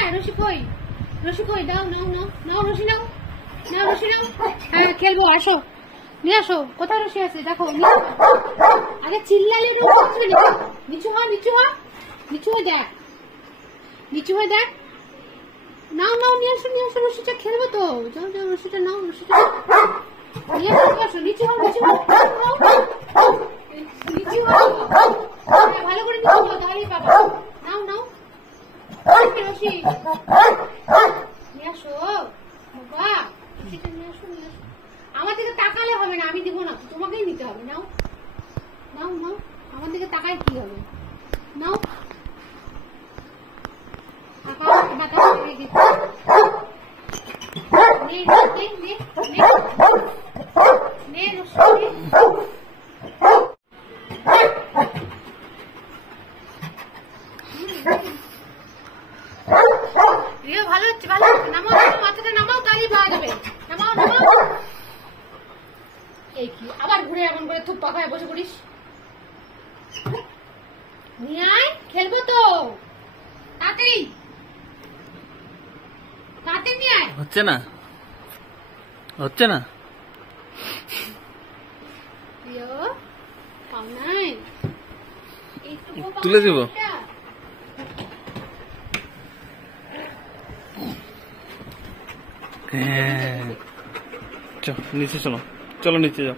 কোথায় রশি কই? রশি কই? দাও, নাও নাও নাও, রশি নাও, নাও রশি নাও। হ্যাঁ খেলবো, আসো নিয়ে আসো। কোথায় রশি আছে দেখো? আরে চিল্লালে নিচু হ, নিচু হ, নিচু হয়ে দেখ, নিচু হয়ে দেখ। নাও নাও, নিয়ে আসো নিয়ে আসো রশিটা, খেলবো তো। যাও যাও, রশিটা নাও, রশিটা নিয়ে আসো। নিচু হও, নিচু হও, নিচু হও, ভালো করে নিচু হও, তাহলেই পাবা। নাও নাও রশি নিয়ে আসো বাবা, রশিটা নিয়ে আসো, নিয়ে আসো। আমার দিকে তাকালে হবে না, আমি দিব না, তোমাকেই নিতে হবে। নাও নাও নাও, আমার দিকে তাকায় কি হবে? নাও ভালো হচ্ছে, ভালো হচ্ছে। নামাও, মাথাটা নামাও, তাহলেই পাওয়া যাবে। নামাও নামাও। এই কি আবার ঘুরে এমন করে থুপ্পা খায় বসে পড়িস? নিয়ে আয়, খেলবো তো, তাড়াতাড়ি তাড়াতাড়ি নিয়ে আয়। হচ্ছে না, হচ্ছে না। তুলে দিব। হ্যাঁ, চলো নিচে, চলো চলো নিচে যাও।